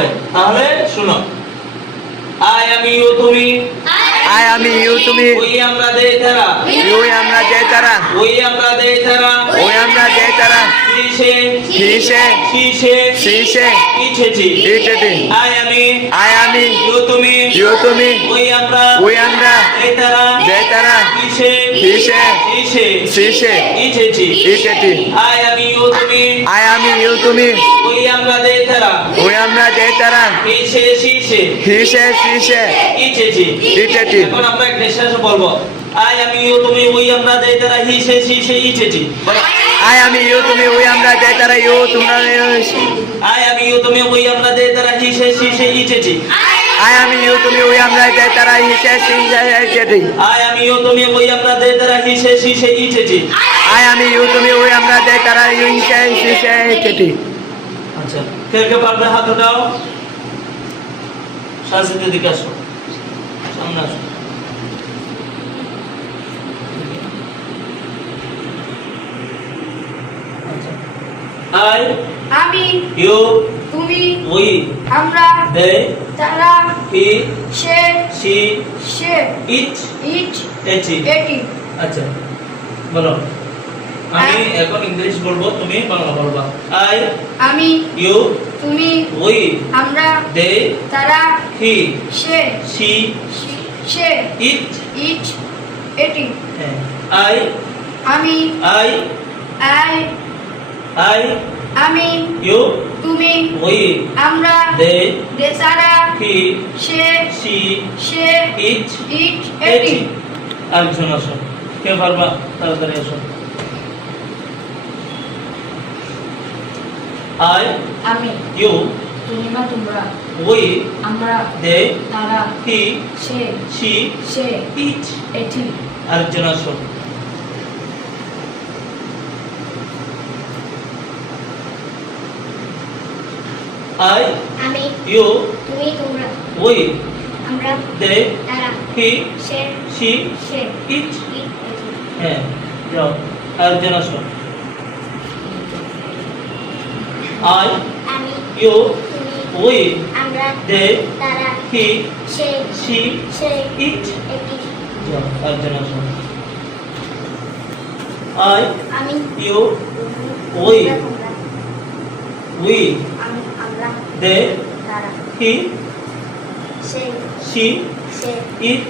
হবে। তাহলে শুনো, আই আমি ইউ তুমি, I am you to me. ওই আমরা দে তারা, You am not Jetara. ওই আমরা দে তারা, We am not Jetara. কিসে Kishe. কিসে Sishe. ইছেছি, Itati. আই আমি I am ইউ তুমি, you to me. ওই আমরা We am not দে তারা, Jetara. কিসে কিসে কিসে Sishe. ইছেছি, Itati. আই আমি ইউ তুমি, I am you to me. ওই আমরা দে তারা, We am not Jetara. কিসে শিসে Kishe. Sishe. ইছেছি। ইছেছি। এখন আমরা একটা শেষ বলবো, আই আমি ইউ তুমি, ওই আমরা দে তারা, হিসে শিসে ইছেছি। বলো, I am you to me. We am not Jetara. You to me. I আমি ইউ তুমি, ওই আমরা দে তারা, হিসে শিসে ইছেছি। I am you to me. We am not Jetara. Hishe. Sishe. Itati. I আমি ইউ তুমি, ওই আমরা দে তারা, হিসে শিসে ইছেছি। I am you to me. We am not Jetara. Hishe. Sishe. Itati. আচ্ছা, কে কে পারবে হাত উঠাও। সাজিদের দিকে আসো, সামনে আসো। আই আমি ইউ তুমি উই আমরা দে তারা হি সে সি সে ইট ইট এটি। এটি আচ্ছা, বলো। আমি এখন ইংলিশ বলবো, তুমি বাংলা বলবা। আই আমি ইউ তুমি উই আমরা দে তারা হি সে সি সে ইট। ইট এটি আই আমি আই আই আই আমি ইউ তুমি উই আমরা দে তারা হি সে সি সে ইট ইট এটি। এটি আরেকজন আসো, কে পারবা তাড়াতাড়ি আসো। আই আমি ইউ তুমি বা তোমরা উই আমরা দে তারা হি সে সি সে ইট। এটি আরেকজন আসো। আই আমি ইউ তুমি তোমরা উই আমরা দে তারা হি সে সি সে ইট। ইট এটি হ্যাঁ, যাও। আরেকজন আসো। আই আমি ইউ তুমি উই আমরা দে তারা হি সে সি সে ইট। এটি যাও, আরেকজন আসো। আই আমি ইউ উই তোমরা উই আমি আমরা দে তারা হি সে সি সে ইট